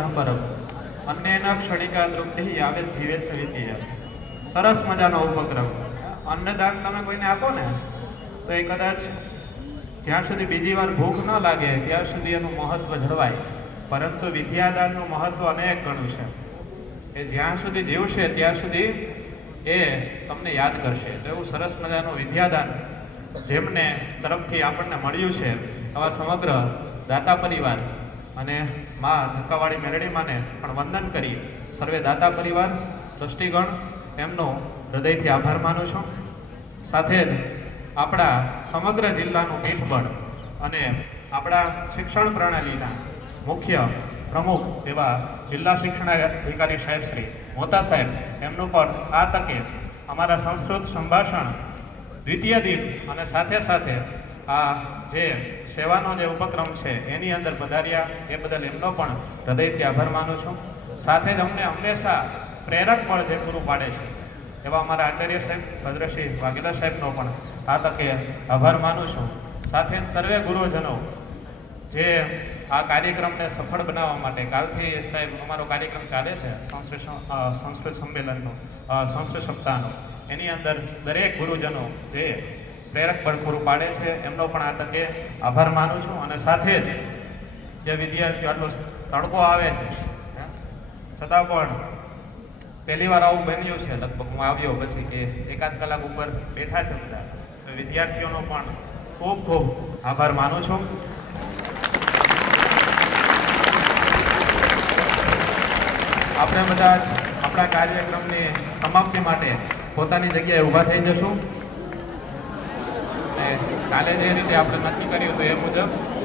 પરમ અન્યના ક્ષણિકા તૃપ્તિ આવે જીવે છે સરસ મજાનો ઉપક્રમ. અન્નદાન તમે કોઈને આપો ને, તો એ કદાચ જ્યાં સુધી બીજી વાર ભૂખ ન લાગે, ત્યાં સુધી એનું મહત્વ જળવાય. પરંતુ વિદ્યાદાનનું મહત્વ અનેક ગણું છે. એ જ્યાં સુધી જીવશે, ત્યાં સુધી એ તમને યાદ કરશે. તો એવું સરસ મજાનું વિદ્યાદાન જેમને તરફથી આપણને મળ્યું છે, આવા સમગ્ર દાતા પરિવાર અને મા ધક્કાવાળી મેરડી માને પણ વંદન કરી. સર્વે દાતા પરિવાર, ટ્રસ્ટીગણ એમનો હૃદયથી આભાર માનું છું. સાથે જ આપણા સમગ્ર જિલ્લાનું પીઠબળ અને આપણા શિક્ષણ પ્રણાલીના મુખ્ય પ્રમુખ એવા જિલ્લા શિક્ષણ અધિકારી સાહેબ શ્રી મોતા સાહેબ, એમનું પણ આ તકે અમારા સંસ્કૃત સંભાષણ દ્વિતીય દિન અને સાથે સાથે આ જે સેવાનો જે ઉપક્રમ છે, એની અંદર પધાર્યા, એ બદલ એમનો પણ હૃદયથી આભાર માનું છું. સાથે જ અમને હંમેશા પ્રેરક બળ જે પૂરું પાડે છે, એવા અમારા આચાર્ય સાહેબ ભદ્રસિંહ વાઘેલા સાહેબનો પણ આ તકે આભાર માનું છું. સાથે સર્વે ગુરુજનો જે આ કાર્યક્રમને સફળ બનાવવા માટે કાલથી સાહેબ અમારો કાર્યક્રમ ચાલે છે સંસ્કૃત સંસ્કૃત સંમેલનનો સંસ્કૃત સપ્તાહનો. એની અંદર દરેક ગુરુજનો જે પ્રેરક બળ પૂરું પાડે છે. એમનો પણ આ તકે આભાર માનું છું અને સાથે જ જે વિદ્યાર્થીઓ આટલો તડકો આવે છે છતાં પણ પહેલી વાર આવું બન્યું છે. લગભગ હું આવ્યો પછી કે એકાદ કલાક ઉપર બેઠા છે બધા. તો વિદ્યાર્થીઓનો પણ ખૂબ ખૂબ આભાર માનું છું. આપણે બધા આપણા કાર્યક્રમની સમાપ્તિ માટે પોતાની જગ્યાએ ઊભા થઈ જશું. કાલે જે રીતે આપણે નક્કી કર્યું હતું એ મુજબ